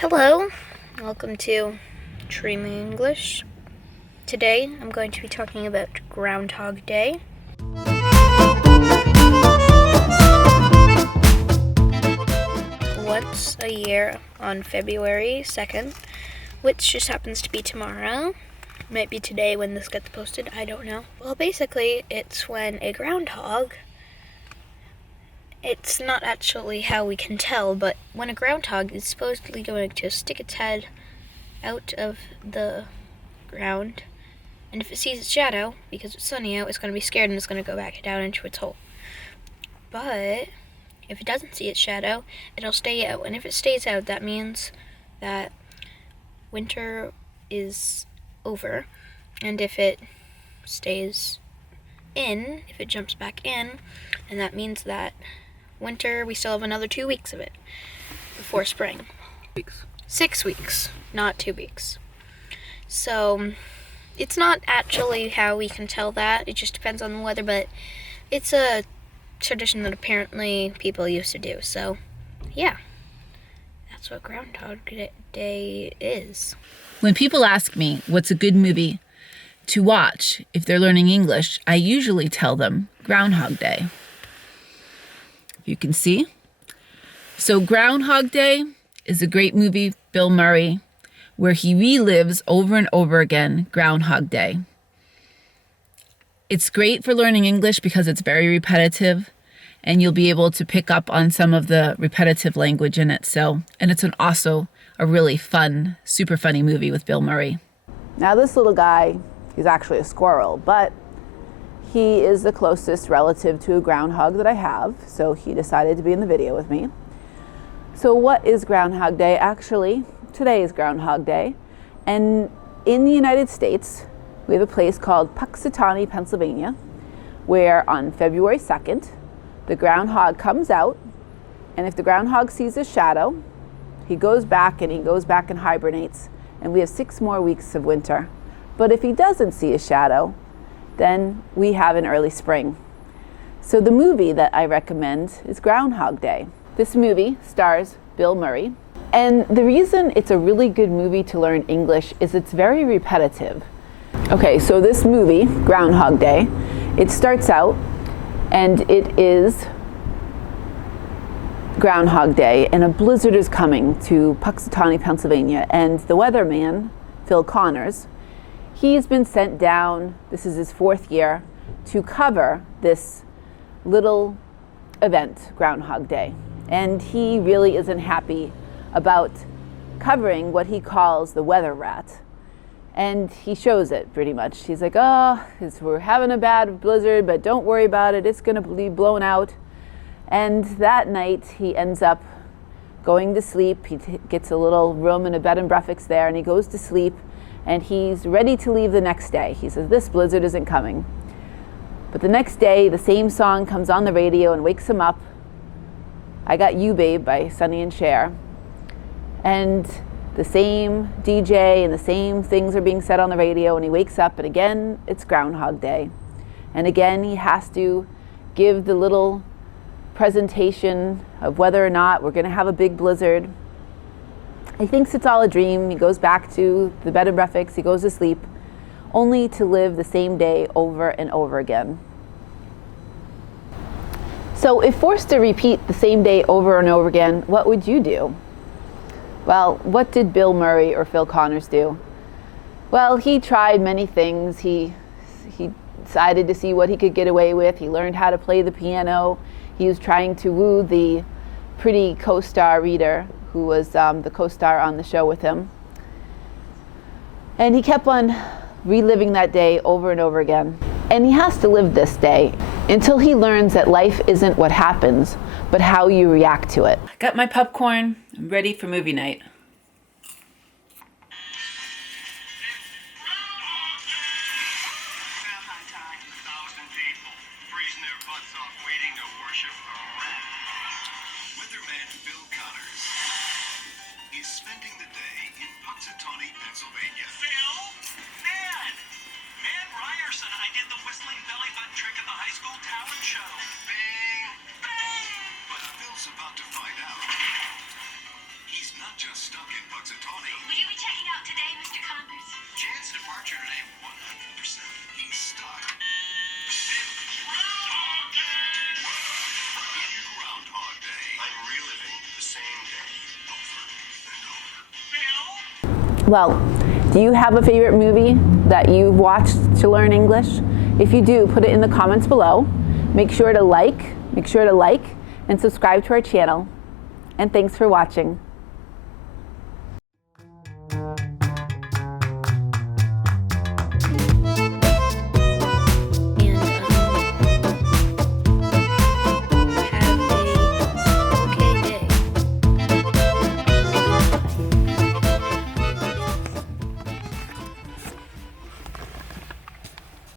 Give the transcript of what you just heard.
Hello, welcome to Streaming English. Today I'm going to be talking about Groundhog Day. Once a year on February 2nd, which just happens to be tomorrow. Might be today when this gets posted, I don't know. Well, basically, it's when a groundhog, it's not actually how we can tell, but when a groundhog is supposedly going to stick its head out of the ground, and if it sees its shadow, because it's sunny out, it's going to be scared and it's going to go back down into its hole. But if it doesn't see its shadow, it'll stay out, and if it stays out, that means that winter is over, and if it stays in, if it jumps back in, then that means that winter, we still have another 2 weeks of it before spring. 6 weeks, not 2 weeks. So it's not actually how we can tell that, it just depends on the weather, but it's a tradition that apparently people used to do. So yeah, that's what Groundhog Day is. When people ask me what's a good movie to watch if they're learning English, I usually tell them Groundhog Day. You can see. So Groundhog Day is a great movie, Bill Murray, where he relives over and over again Groundhog Day. It's great for learning English because it's very repetitive and you'll be able to pick up on some of the repetitive language in it. And it's also a really fun, super funny movie with Bill Murray. Now this little guy, he's actually a squirrel, but he is the closest relative to a groundhog that I have, so he decided to be in the video with me. So what is Groundhog Day? Actually, today is Groundhog Day, and in the United States, we have a place called Punxsutawney, Pennsylvania, where on February 2nd, the groundhog comes out, and if the groundhog sees a shadow, he goes back and hibernates, and we have 6 more weeks of winter. But if he doesn't see a shadow, then we have an early spring. So the movie that I recommend is Groundhog Day. This movie stars Bill Murray, and the reason it's a really good movie to learn English is it's very repetitive. Okay, so this movie, Groundhog Day, it starts out and it is Groundhog Day, and a blizzard is coming to Punxsutawney, Pennsylvania, and the weatherman, Phil Connors, he's been sent down, this is his 4th year, to cover this little event, Groundhog Day. And he really isn't happy about covering what he calls the weather rat. And he shows it pretty much. He's like, we're having a bad blizzard, but don't worry about it, it's gonna be blown out. And that night he ends up going to sleep. He gets a little room and a bed and breakfast there, and he goes to sleep, and he's ready to leave the next day. He says, this blizzard isn't coming. But the next day, the same song comes on the radio and wakes him up. I Got You, Babe by Sonny and Cher. And the same DJ and the same things are being said on the radio, and he wakes up, and again, it's Groundhog Day. And again, he has to give the little presentation of whether or not we're gonna have a big blizzard. He thinks it's all a dream. He goes back to the bed and breakfast, he goes to sleep, only to live the same day over and over again. So if forced to repeat the same day over and over again, what would you do? Well, what did Bill Murray or Phil Connors do? Well, he tried many things. He decided to see what he could get away with. He learned how to play the piano. He was trying to woo the pretty co-star reader who was the co-star on the show with him. And he kept on reliving that day over and over again. And he has to live this day until he learns that life isn't what happens, but how you react to it. Got my popcorn. I'm ready for movie night. Spending the day in Punxsutawney, Pennsylvania. Phil? Man Ryerson, I did the whistling belly button trick at the high school talent show. Bing! Bing! But Phil's about to find out. He's not just stuck in Punxsutawney. Will you be checking out today, Mr. Connors? Chance of departure today, 100%. He's stuck. Groundhog Day. I'm reliving the same day over and over. Well, do you have a favorite movie that you've watched to learn English? If you do, put it in the comments below. Make sure to like, and subscribe to our channel. And thanks for watching.